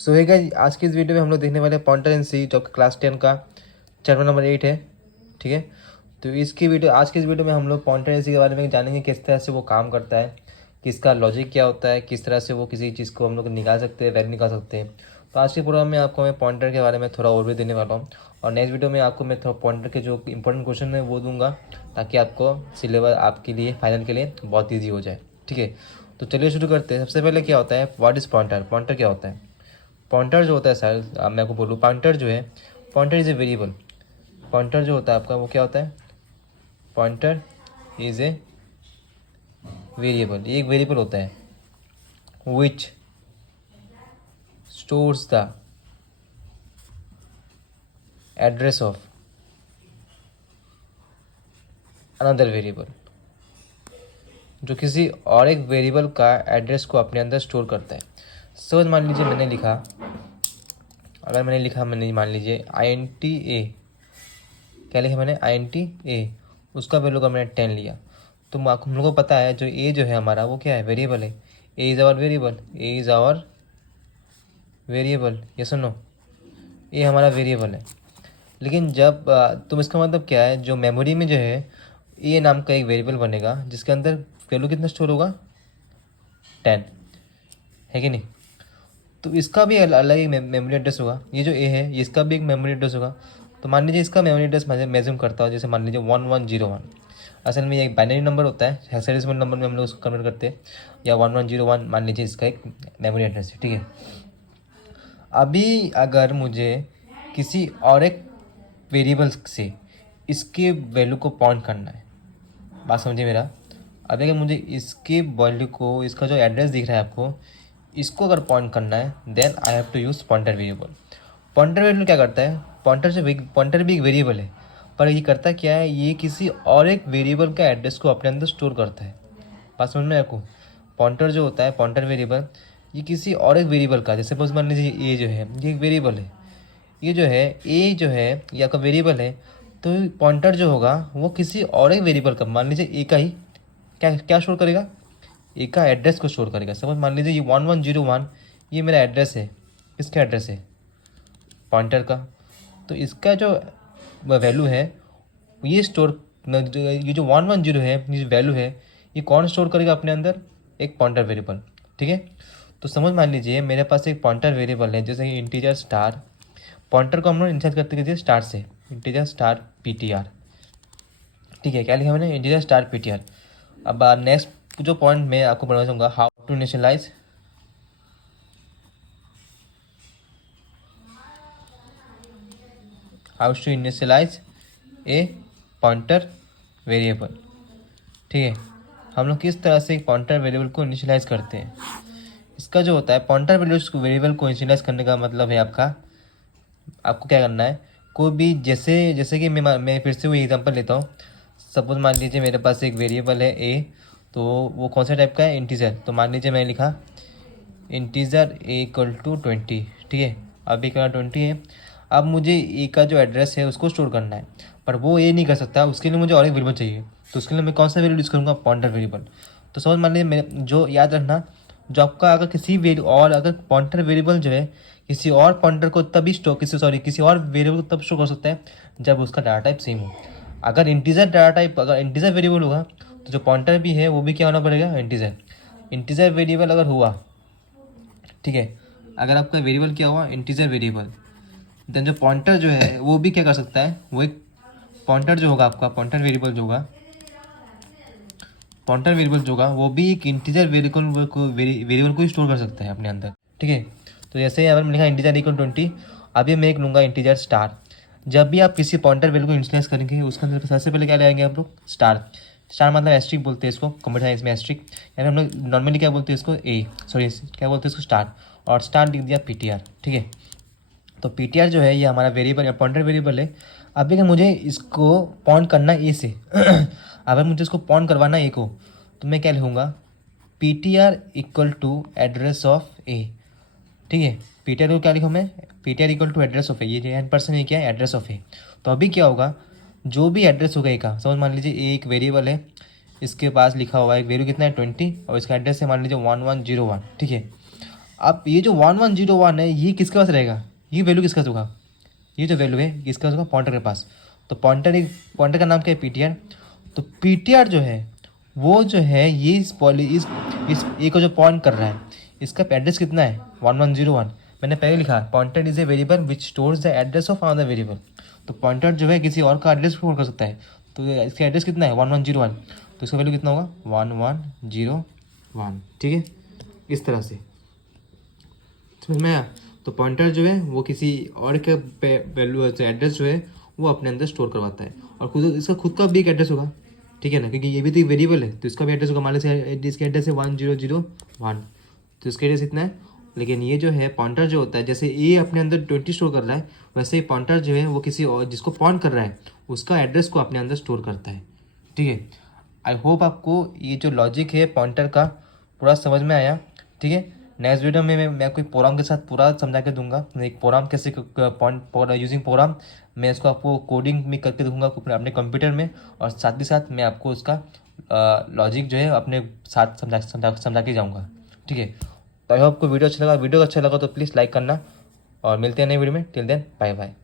सो है गाइस, आज की इस वीडियो में हम लोग देखने वाले हैं पॉइंटर एंड सी जो आपका क्लास 10 का चैप्टर नंबर 8 है। ठीक है, तो इसकी वीडियो आज की इस वीडियो में हम लोग पॉइंटर एंड सी के बारे में जानेंगे, किस तरह से वो काम करता है, किसका लॉजिक क्या होता है, किस तरह से वो किसी चीज़ को हम लोग निकाल सकते हैं, वैल्यू निकाल सकते हैं। तो आज के प्रोग्राम में आपको मैं पॉइंटर के बारे में थोड़ा ओवरव्यू देने वाला हूँ, और नेक्स्ट वीडियो में आपको मैं थोड़ा पॉइंटर के जो इंपॉर्टेंट क्वेश्चन है वो दूंगा, ताकि आपको सिलेबस आपके लिए फाइनल के लिए बहुत ईजी हो जाए। ठीक है, तो चलिए शुरू करते हैं। सबसे पहले क्या होता है, व्हाट इज़ पॉइंटर? पॉइंटर क्या होता है? पॉइंटर जो होता है सर, अब मैं आपको बोलूँ, पॉइंटर जो है, pointer is a variable. Pointer जो होता है आपका वो क्या होता है? Pointer is a variable. ये एक वेरिएबल होता है which stores the address of another variable, जो किसी और एक वेरिएबल का एड्रेस को अपने अंदर स्टोर करता है। सपोज मान लीजिए मैंने लिखा, मैंने मान लीजिए INTA, क्या लिखा मैंने? INTA, उसका वैल्यू का मैंने 10 लिया। तो हम लोग को पता है जो ए जो है हमारा वो क्या है? वेरिएबल है। A is our variable, a is our variable, ये सुनो, ये हमारा वेरिएबल है। लेकिन जब तुम, इसका मतलब क्या है, जो मेमोरी में जो है ए नाम का एक वेरिएबल बनेगा जिसके अंदर वैल्यू कितना स्टोर होगा? 10, है कि नहीं? तो इसका भी अलग एक मेमोरी एड्रेस होगा। ये जो ए है ये इसका भी एक मेमोरी एड्रेस होगा। तो मान लीजिए इसका मेमोरी एड्रेस मेजूम करता हो, जैसे मान लीजिए 1101। असल में ये एक बाइनरी नंबर होता है, हेक्साडेसिमल नंबर में हम लोग उसको कन्वर्ट करते हैं, या 1101 मान लीजिए इसका एक मेमोरी एड्रेस है। ठीक है, अभी अगर मुझे किसी और एक वेरिएबल से इसके वैल्यू को पॉइंट करना है, बात समझिए मेरा। अभी अगर मुझे इसके वैल्यू को, इसका जो एड्रेस दिख रहा है आपको, इसको अगर पॉइंट करना है, then I have to use pointer variable. Pointer variable क्या करता है? पॉइंटर भी एक वेरिएबल है, पर ये करता क्या है, ये किसी और एक वेरिएबल का एड्रेस को अपने अंदर स्टोर करता है। बात समझ में आपको? पॉइंटर जो होता है, पॉइंटर वेरिएबल, ये किसी और एक वेरिएबल का, जैसे सपोज मान लीजिए ए जो है ये एक वेरिएबल है, ये जो है ए जो है ये आपका वेरिएबल है। तो पॉइंटर जो होगा वो किसी और एक वेरिएबल का, मान लीजिए ए का ही क्या क्या स्टोर करेगा? ए का एड्रेस को स्टोर करेगा। सपोज मान लीजिए ये 1101 ये मेरा एड्रेस है। किसका एड्रेस है? पॉइंटर का। तो इसका जो वैल्यू है ये स्टोर, ये जो 110 है, ये जो वैल्यू है, ये कौन स्टोर करेगा अपने अंदर? एक पॉइंटर वेरिएबल। ठीक है, तो समझ मान लीजिए मेरे पास एक पॉइंटर वेरिएबल है, जैसे कि इंटीजर स्टार। पॉइंटर को हम लोग इनिशियलाइज करते कीजिए स्टार से, इंटीजर स्टार PTR। ठीक है, क्या लिखा मैंने? Integer star PTR। अब नेक्स्ट जो पॉइंट मैं आपको बताना चाहूँगा, how to initialize a pointer variable. ठीक है, हम लोग किस तरह से एक पॉइंटर वेरिएबल को इनिशियलाइज करते हैं। इसका जो होता है, पॉइंटर वेरिएबल को इनिशियलाइज करने का मतलब है आपको क्या करना है, कोई भी, जैसे जैसे कि मैं फिर से वही एग्जांपल लेता हूँ। सपोज मान लीजिए मेरे पास एक वेरिएबल है ए, तो वो कौन सा टाइप का है? इंटीजर। तो मान लीजिए मैंने लिखा इंटीजर ए इक्वल टू 20। ठीक है, अभी का 20 है। अब मुझे ए का जो एड्रेस है उसको स्टोर करना है, पर वो ए नहीं कर सकता, उसके लिए मुझे और एक वेरिएबल चाहिए। तो उसके लिए मैं कौन सा वेरिएबल यूज़ करूँगा? Pointer variable. तो समझ मान लीजिए मेरे, जो याद रखना, जो आपका अगर अगर पॉइंटर वेरिएबल जो है किसी और पॉइंटर को तभी स्टोर किसी और वेरिएबल को तब स्टोर कर सकता है जब उसका डाटा टाइप सेम हो। अगर इंटीजर वेरिएबल होगा तो जो पॉइंटर भी है वो भी क्या होना पड़ेगा? इंटीजर वेरिएबल अगर हुआ, ठीक है, अगर आपका वेरिएबल क्या हुआ? इंटीजर वेरिएबल, देन जो पॉइंटर जो है वो भी क्या कर सकता है? वो एक पॉइंटर जो होगा आपका, पॉइंटर वेरिएबल जो होगा वो भी एक इंटीजर वेरिएबल को स्टोर कर सकता है अपने अंदर। ठीक है, तो जैसे अगर मैं लिखा इंटीजर इक्वल 20, अभी मैं एक लूँगा इंटीजर स्टार। जब भी आप किसी पॉइंटर वैल्यू को इनिशियलाइज करेंगे उसके अंदर सबसे पहले क्या लगाएंगे आप लोग? स्टार। स्टार मतलब एस्ट्रिक बोलते हैं इसको, कंप्यूटर साइंस में एस्ट्रिक, यानी हम लोग नॉर्मली क्या बोलते हैं इसको? क्या बोलते हैं इसको? स्टार। और स्टार लिख दिया PTR। ठीक है, तो PTR जो है ये हमारा वेरिएबल या पॉइंटर वेरिएबल है। अभी अगर मुझे इसको पॉइंट करना है ए से अगर मुझे इसको पॉइंट करवाना है ए को, तो मैं क्या लिखूँगा? PTR equal to address of a. ठीक है, PTR को क्या लिखूँ मैं? PTR equal to address of a. ये 10% ये क्या है? Address of a. तो अभी क्या होगा, जो भी एड्रेस होगा ए का, समझ मान लीजिए ए एक वेरिएबल है, इसके पास लिखा हुआ है एक वैल्यू कितना है? 20, और इसका एड्रेस है मान लीजिए 1101। ठीक है, अब ये जो 1101 है ये किसके पास रहेगा, ये वैल्यू किसका होगा, ये जो वैल्यू है किसका होगा, पॉइंटर के पास। तो पॉइंटर का नाम क्या है, पीटीआर। तो पीटीआर जो है वो जो है ये इस ए को जो पॉइंट कर रहा है इसका एड्रेस कितना है 1101। मैंने पहले लिखा pointer is a variable which stores the address of another variable. तो पॉइंटर जो है किसी और का एड्रेस स्टोर कर सकता है, तो इसका एड्रेस कितना है 1101, तो इसका वैल्यू कितना होगा 1101। ठीक है, इस तरह से समझ में आया। तो पॉइंटर जो है वो किसी और के वैल्यू एड्रेस जो है वो अपने अंदर स्टोर करवाता है, और खुद इसका खुद का भी एक एड्रेस होगा, ठीक है ना, क्योंकि ये भी तो एक वेरिएबल है, तो इसका भी एड्रेस होगा। मान लीजिए इसका एड्रेस है 1001, तो इसका एड्रेस इतना है। लेकिन ये जो है पॉइंटर जो होता है, जैसे ए अपने अंदर 20 स्टोर कर रहा है, वैसे ही पॉइंटर जो है वो किसी और जिसको पॉइंट कर रहा है उसका एड्रेस को अपने अंदर स्टोर करता है। ठीक है, आई होप आपको ये जो लॉजिक है पॉइंटर का पूरा समझ में आया। ठीक है, नेक्स्ट वीडियो में मैं कोई प्रोग्राम के साथ पूरा समझा के दूंगा, एक प्रोग्राम कैसे पॉइंट यूजिंग प्रोग्राम मैं इसको आपको कोडिंग में करके दूंगा अपने कंप्यूटर में, और साथ ही साथ मैं आपको उसका लॉजिक जो है अपने साथ समझा के जाऊँगा। ठीक है, तो आई होप आपको वीडियो अच्छा लगा तो प्लीज़ लाइक करना, और मिलते हैं नई वीडियो में। Till then bye bye.